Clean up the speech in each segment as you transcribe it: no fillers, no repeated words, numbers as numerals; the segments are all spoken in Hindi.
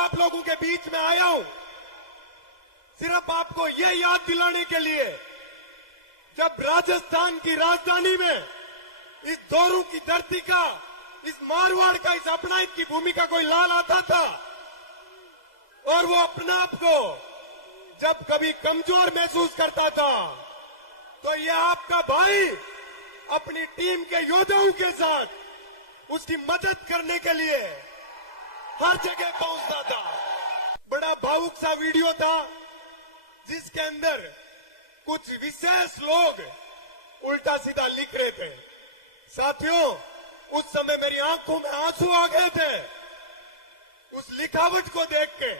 आप लोगों के बीच में आया हूं सिर्फ आपको ये याद दिलाने के लिए, जब राजस्थान की राजधानी में इस दोरू की धरती का, इस मारवाड़ का, इस अपनायत की भूमिका कोई लाल आता था और वो अपने आप को जब कभी कमजोर महसूस करता था, तो ये आपका भाई अपनी टीम के योद्धाओं के साथ उसकी मदद करने के लिए हर जगह पहुंचता था। बड़ा भावुक सा वीडियो था जिसके अंदर कुछ विशेष लोग उल्टा सीधा लिख रहे थे। साथियों, उस समय मेरी आंखों में आंसू आ गए थे उस लिखावट को देख के।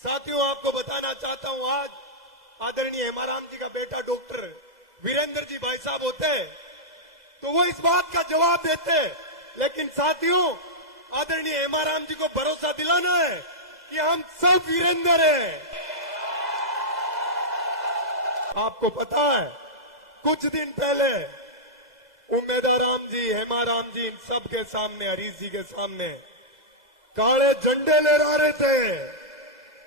साथियों, आपको बताना चाहता हूं, आज आदरणीय हेमाराम जी का बेटा डॉक्टर वीरेंद्र जी भाई साहब होते तो वो इस बात का जवाब देते, लेकिन साथियों, आदरणीय हेमाराम जी को भरोसा दिलाना है कि हम सब वीरेंद्र हैं। आपको पता है, कुछ दिन पहले उम्मेदाराम जी, हेमाराम जी, इन सब के सामने, हरीश जी के सामने काले झंडे लहरा रहे थे।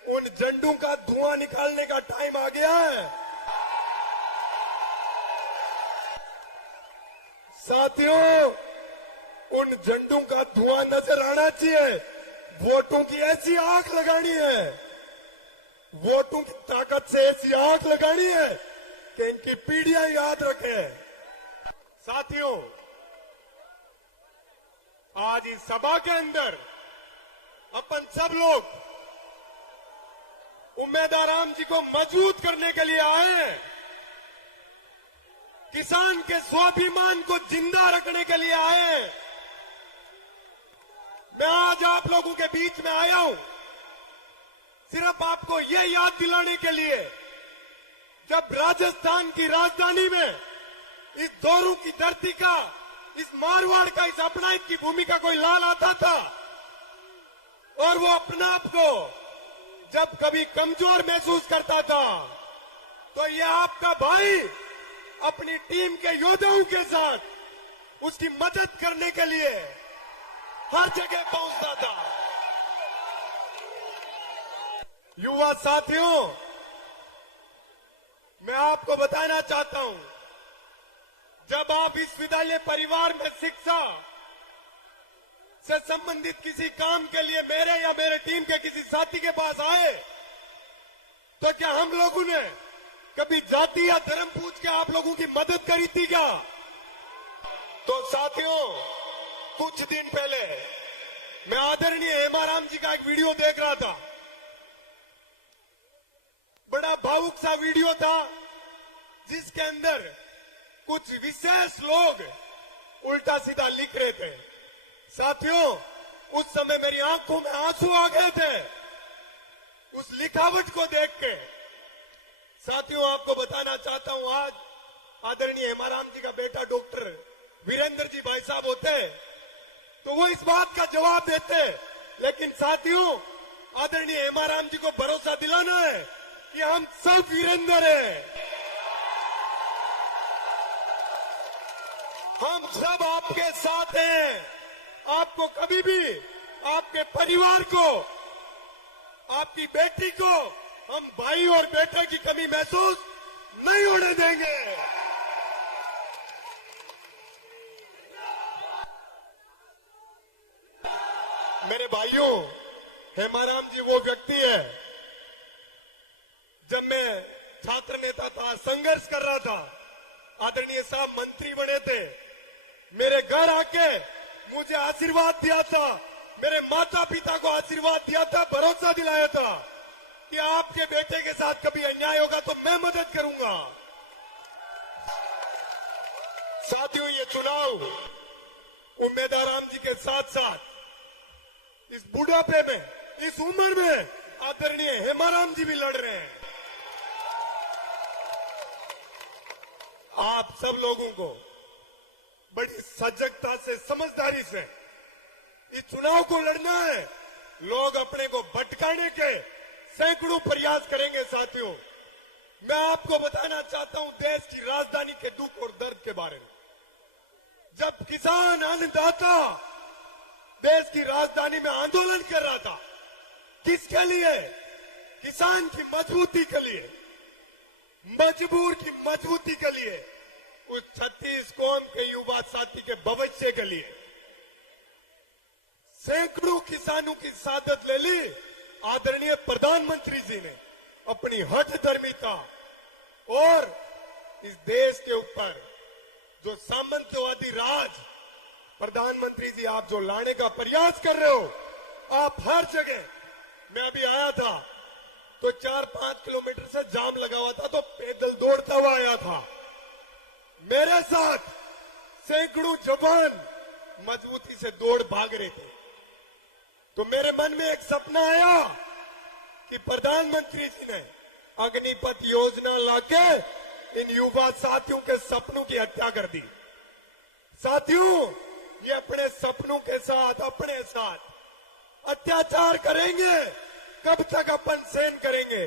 उन झंडों का धुआं निकालने का टाइम आ गया है। साथियों, उन झंडों का धुआं नजर आना चाहिए। वोटों की ऐसी आंख लगानी है, वोटों की ताकत से ऐसी आंख लगानी है कि इनकी पीढ़ियां याद रखें। साथियों, आज इस सभा के अंदर अपन सब लोग उम्मेदाराम जी को मजबूत करने के लिए आए हैं, किसान के स्वाभिमान को जिंदा रखने के लिए आए हैं। मैं आज आप लोगों के बीच में आया हूं सिर्फ आपको ये याद दिलाने के लिए, जब राजस्थान की राजधानी में इस दोरू की धरती का, इस मारवाड़ का, इस अपनायत की भूमिका कोई लाल आता था और वो अपने आप को जब कभी कमजोर महसूस करता था, तो ये आपका भाई अपनी टीम के योद्धाओं के साथ उसकी मदद करने के लिए हर जगह पहुंचता था। युवा साथियों, मैं आपको बताना चाहता हूं, जब आप इस विद्यालय परिवार में शिक्षा से संबंधित किसी काम के लिए मेरे या मेरे टीम के किसी साथी के पास आए, तो क्या हम लोगों ने कभी जाति या धर्म पूछ के आप लोगों की मदद करी थी क्या? तो साथियों, कुछ दिन पहले मैं आदरणीय हेमाराम जी का एक वीडियो देख रहा था। बड़ा भावुक सा वीडियो था जिसके अंदर कुछ विशेष लोग उल्टा सीधा लिख रहे थे। साथियों, उस समय मेरी आंखों में आंसू आ गए थे उस लिखावट को देख के। साथियों, आपको बताना चाहता हूं, आज आदरणीय हेमाराम जी का बेटा डॉक्टर वीरेंद्र जी भाई साहब होते तो वो इस बात का जवाब देते, लेकिन साथियों, आदरणीय हेमाराम जी को भरोसा दिलाना है कि हम सब वीरेंद्र हैं। हम सब आपके साथ हैं। आपको कभी भी आपके परिवार को, आपकी बेटी को हम भाई और बेटे की कमी महसूस नहीं होने देंगे। मेरे भाइयों, हेमाराम जी वो व्यक्ति है, जब मैं छात्र नेता था, संघर्ष कर रहा था, आदरणीय साहब मंत्री बने थे, मेरे घर आके मुझे आशीर्वाद दिया था, मेरे माता पिता को आशीर्वाद दिया था, भरोसा दिलाया था कि आपके बेटे के साथ कभी अन्याय होगा तो मैं मदद करूंगा। साथियों, ये चुनाव उम्मेदाराम जी के साथ साथ इस बुढ़ापे में, इस उम्र में आदरणीय हेमाराम जी भी लड़ रहे हैं। आप सब लोगों को बड़ी सजगता से, समझदारी से इस चुनाव को लड़ना है। लोग अपने को भटकाने के सैकड़ों प्रयास करेंगे। साथियों, मैं आपको बताना चाहता हूं देश की राजधानी के दुख और दर्द के बारे में। जब किसान, अन्नदाता देश की राजधानी में आंदोलन कर रहा था, किसके लिए? किसान की मजबूती के लिए, मजबूर की मजबूती के लिए, उस 36 कौम के युवा साथी के भविष्य के लिए। सैकड़ों किसानों की सादत ले ली आदरणीय प्रधानमंत्री जी ने अपनी हठधर्मिता और इस देश के ऊपर जो सामंतवादी राज, प्रधानमंत्री जी आप जो लाने का प्रयास कर रहे हो, आप हर जगह, मैं अभी आया था तो 4-5 किलोमीटर से जाम लगा हुआ था, तो पैदल दौड़ता हुआ आया था। मेरे साथ सैकड़ों जवान मजबूती से दौड़ भाग रहे थे। तो मेरे मन में एक सपना आया कि प्रधानमंत्री जी ने अग्निपथ योजना लाके इन युवा साथियों के सपनों की हत्या कर दी। साथियों, ये अपने सपनों के साथ, अपने साथ अत्याचार करेंगे, कब तक अपन सहन करेंगे?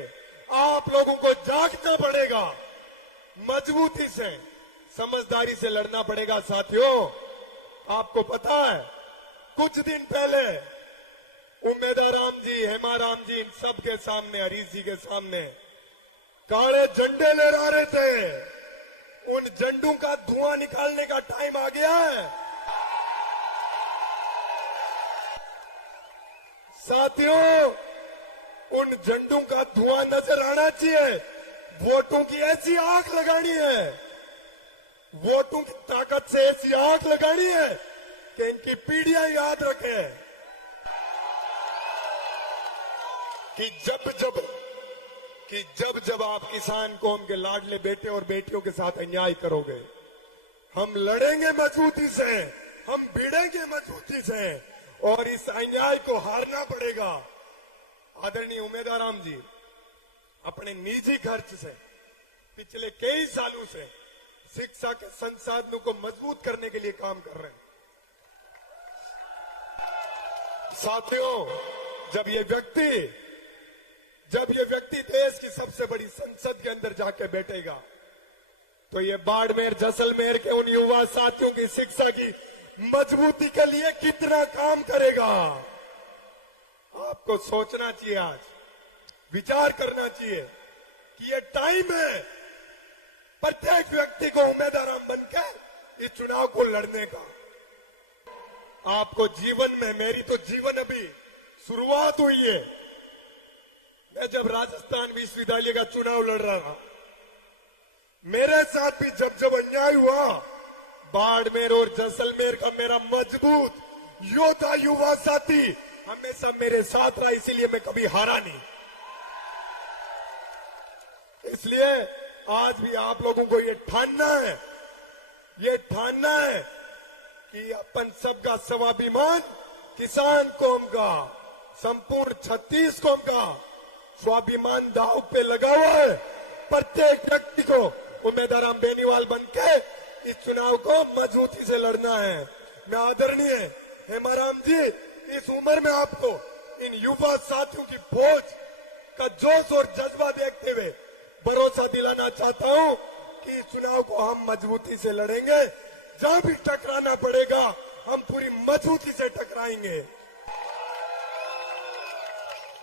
आप लोगों को जागना पड़ेगा, मजबूती से, समझदारी से लड़ना पड़ेगा। साथियों, आपको पता है कुछ दिन पहले उमेदाराम जी, हेमाराम जी, इन सब के सामने, हरीश जी के सामने काले झंडे लहरा रहे थे। उन झंडों का धुआं निकालने का टाइम आ गया है। साथियों, उन झंडों का धुआं नजर आना चाहिए। वोटों की ऐसी आग लगानी है, वोटों की ताकत से ऐसी आग लगानी है कि इनकी पीढ़ियां याद रखें कि जब जब आप किसान कौम के लाडले बेटे और बेटियों के साथ अन्याय करोगे, हम लड़ेंगे मजबूती से, हम भिड़ेंगे मजबूती से और इस अन्याय को हारना पड़ेगा। आदरणीय उमेदाराम जी अपने निजी खर्च से पिछले कई सालों से शिक्षा के संसाधनों को मजबूत करने के लिए काम कर रहे हैं। साथियों, जब ये व्यक्ति देश की सबसे बड़ी संसद के अंदर जाके बैठेगा, तो ये बाड़मेर, जैसलमेर के उन युवा साथियों की शिक्षा की मजबूती के लिए कितना काम करेगा। आपको सोचना चाहिए, आज विचार करना चाहिए कि ये टाइम है प्रत्येक व्यक्ति को उम्मीदवार बनकर इस चुनाव को लड़ने का। आपको जीवन में, मेरी तो जीवन अभी शुरुआत हुई है। मैं जब राजस्थान विश्वविद्यालय का चुनाव लड़ रहा था, मेरे साथ भी जब अन्याय हुआ, बाड़मेर और जैसलमेर का मेरा मजबूत योद्धा युवा साथी हमेशा मेरे साथ रहा, इसीलिए मैं कभी हारा नहीं। इसलिए आज भी आप लोगों को ये ठानना है कि अपन सबका स्वाभिमान, किसान कौम का, संपूर्ण 36 कौम का स्वाभिमान दांव पे लगा हुआ है। प्रत्येक व्यक्ति को उम्मीदवार बेनीवाल बनके इस चुनाव को मजबूती से लड़ना है। मैं आदरणीय हेमाराम जी, इस उम्र में आपको इन युवा साथियों की फौज का जोश और जज्बा देखते हुए भरोसा दिलाना चाहता हूं कि इस चुनाव को हम मजबूती से लड़ेंगे। जहां भी टकराना पड़ेगा, हम पूरी मजबूती से टकराएंगे।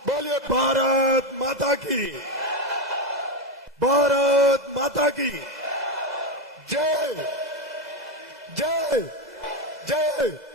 बोलिए भारत माता की, भारत माता की जय, जय जय।